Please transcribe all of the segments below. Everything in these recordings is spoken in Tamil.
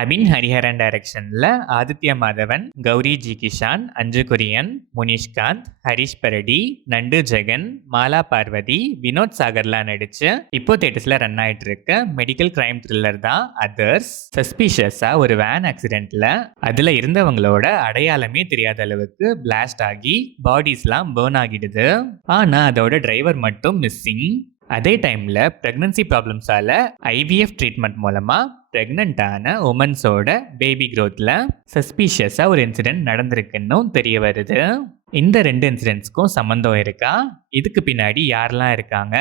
அபின் ஹரிஹரன் டைரக்ஷன்ல ஆதித்ய மாதவன், கௌரி ஜி கிஷான், அஞ்சு குரியன், முனிஷ்காந்த், ஹரிஷ் பரடி, நண்டு ஜெகன், மாலா பார்வதி, வினோத் சாகர்லாம் நடிச்சு இப்போ தியேட்டர்ஸ்ல ரன் ஆயிட்டு இருக்க மெடிக்கல் கிரைம் த்ரில்லர் தான் அதர்ஸ். சஸ்பீஷியஸா ஒரு வேன் ஆக்சிடென்ட்ல அதுல இருந்தவங்களோட அடையாளமே தெரியாத அளவுக்கு பிளாஸ்ட் ஆகி பாடிஸ்லாம் பேர்ன் ஆகிடுது. ஆனா அதோட டிரைவர் மட்டும் மிஸ்ஸிங். அதே டைம்ல பிரெக்னன்சி ப்ராப்ளம்ஸால ஐவிஎஃப் ட்ரீட்மெண்ட் மூலமா பிரெக்னண்டான உமன்ஸோட பேபி க்ரோத்ல சஸ்பீஷியஸா ஒரு இன்சிடென்ட் நடந்திருக்குன்னு தெரிய வருது. இந்த ரெண்டு இன்சிடென்ட்ஸ்க்கும் சம்மந்தம் இருக்கா? இதுக்கு பின்னாடி யாரெல்லாம் இருக்காங்க?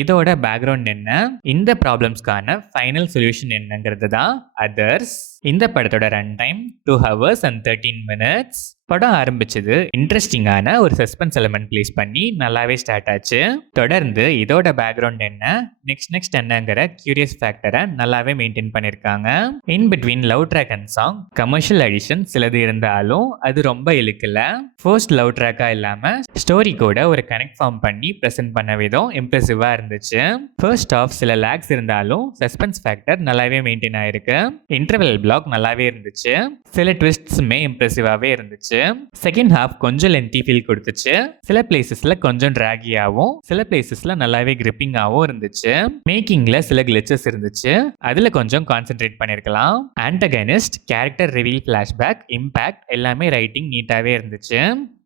இதோட பேக்ரவுண்ட் என்ன? இந்த ப்ராப்ளம்ஸ்க்கான ஃபைனல் சொல்யூஷன் என்னங்கிறது தான் அதர்ஸ். இந்த படத்தோட run time 2 hours and 13 minutes. படம் ஆரம்பிச்சது இன்ட்ரெஸ்டிங்கான ஒரு சஸ்பென்ஸ் எலிமெண்ட் பிளேஸ் பண்ணி நல்லாவே ஸ்டார்ட் ஆச்சு. தொடர்ந்து இதோட பேக்ரவுண்ட் என்ன, நெக்ஸ்ட் என்னங்கிற கியூரியஸ் ஃபேக்டரை நல்லாவே மெயின்டைன் பண்ணியிருக்காங்க. In between love track and song commercial addition சிலது இருந்தாலும் அது ரொம்ப இழுக்கல. ஃபர்ஸ்ட் லவ் ட்ராக்கா இல்லாம ஸ்டோரி கூட ஒரு கனெக்ட் ஃபார்ம் பண்ணி ப்ரெசென்ட் பண்ண விதம் இம்ப்ரெசிவா இருந்துச்சு. ஃபர்ஸ்ட் ஆஃப் சில லேக்ஸ் இருந்தாலும் சஸ்பென்ஸ் ஃபேக்டர் நல்லாவே மெயின்டைன் ஆயிருக்கு. இன்டர்வல் பிளாக் நல்லாவே இருந்துச்சு. சில ட்விஸ்ட்ஸுமே இம்ப்ரெசிவாவே இருந்துச்சு. செகண்ட் ஹாஃப் கொஞ்சம் லென்த்தி ஃபீல் கொடுத்துச்சு. சில பிளேசஸ்ல கொஞ்சம் டிராகியாவும் சில பிளேசஸ்ல நல்லாவே கிரிப்பிங்காவும் இருந்துச்சு. மேக்கிங்ல சில கிளிச்சஸ் இருந்துச்சு, அதுல கொஞ்சம் கான்சென்ட்ரேட் பண்ணிருக்கலாம். Antagonist, character reveal, flashback, impact எல்லாமே ரைட்டிங் நீட்டாவே இருந்துச்சு.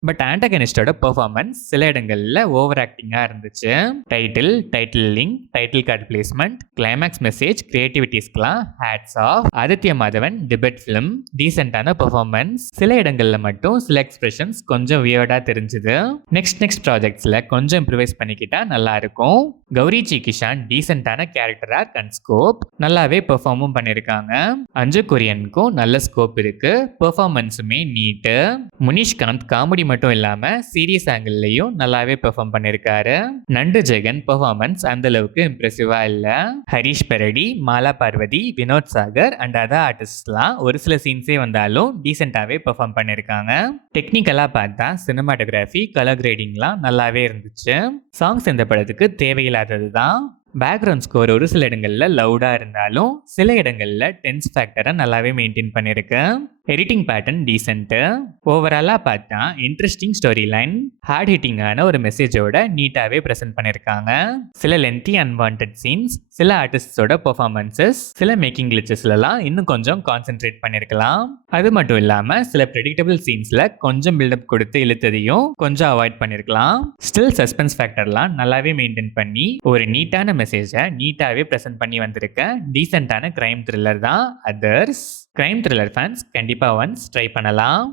பட் ஆன்டகனிஸ்டோட பெர்ஃபார்மன்ஸ் சில இடங்கள்ல ஓவர் ஆக்டிங்கா இருந்துச்சு. Title link, title card placement, climax message, கிரியேட்டிவிட்டிஸ்க்குலாம் hats off. Aditya Madhavan debut film, டீசென்டான பெர்ஃபார்மன்ஸ். சில இடங்கள்ல மட்டும் சில எக்ஸ்பிரஷன்ஸ் கொஞ்சம் வியர்டா தெரிஞ்சுது. நெக்ஸ்ட் ப்ராஜெக்ட்ஸ்ல கொஞ்சம் இம்ப்ரூவைஸ் பண்ணிக்கிட்டா நல்லா இருக்கும். கௌரி ஜி கிஷான் டீசென்டான கேரக்டர் ஆர்க் அண்ட் ஸ்கோப் நல்லாவே பெர்ஃபார்மும் பண்ணிருக்காங்க. அஞ்சு கொரியனுக்கும் நல்ல ஸ்கோப் இருக்கு, பெர்ஃபார்மன்ஸுமே நீட்டு. முனிஷ்காந்த் காமெடி மட்டும் இல்லாம சீரியஸ் ஆங்கிள்லயும் நல்லாவே பெர்ஃபார்ம் பண்ணிருக்காரு. நண்டு ஜெகன் பெர்ஃபார்மன்ஸ் அந்த அளவுக்கு இம்ப்ரெசிவா இல்ல. ஹரிஷ் பரடி, மாலா பார்வதி, வினோத் சாகர் அண்ட் அதர் ஆர்டிஸ்ட்லாம் ஒரு சில சீன்ஸே வந்தாலும் டீசென்டாவே பெர்ஃபார்ம் பண்ணிருக்காங்க. டெக்னிக்கலா பார்த்தா சினிமாட்டோகிராஃபி, கலர் கிரேடிங்லாம் நல்லாவே இருந்துச்சு. சாங்ஸ் இந்த படத்துக்கு தேவையில்லாதது தான். பேக்ரவுண்ட் ஸ்கோர் ஒரு சில இடங்கள்ல லவுடா இருந்தாலும் சில இடங்கள்ல டென்ஸ் ஃபேக்டரை நல்லாவே மெயின்டைன் பண்ணிருக்கு. Editing pattern decent. ஓவராலா பார்த்தா இன்ட்ரெஸ்டிங் ஸ்டோரி லைன், ஹார்ட் ஹிட்டிங்கான ஒரு மெசேஜோட நீட்டாவே ப்ரெசென்ட் பண்ணிருக்காங்க. சில லென்த்தி அன்வான்ட் சீன்ஸ், சில ஆர்டிஸ்டோட பெர்ஃபார்மன்சஸ், சில மேக்கிங் கிளிச்சஸ்லாம் இன்னும் கொஞ்சம் கான்சென்ட்ரேட் பண்ணிருக்கலாம். அது மட்டும் இல்லாம சில ப்ரெடிக்டபிள் சீன்ஸ்ல கொஞ்சம் பில்டப் கொடுத்து இழுத்ததையும் கொஞ்சம் அவாய்ட் பண்ணிருக்கலாம். ஸ்டில் சஸ்பென்ஸ் ஃபேக்டர்லாம் நல்லாவே மெயின்டைன் பண்ணி ஒரு நீட்டான மெசேஜை நீட்டாவே ப்ரெசென்ட் பண்ணி வந்திருக்க டீசென்டான கிரைம் த்ரில்லர் தான் அதர்ஸ். கிரைம் த்ரில்லர் ஃபேன்ஸ் கண்டிப்பா ஒன்ஸ் ட்ரை பண்ணலாம்.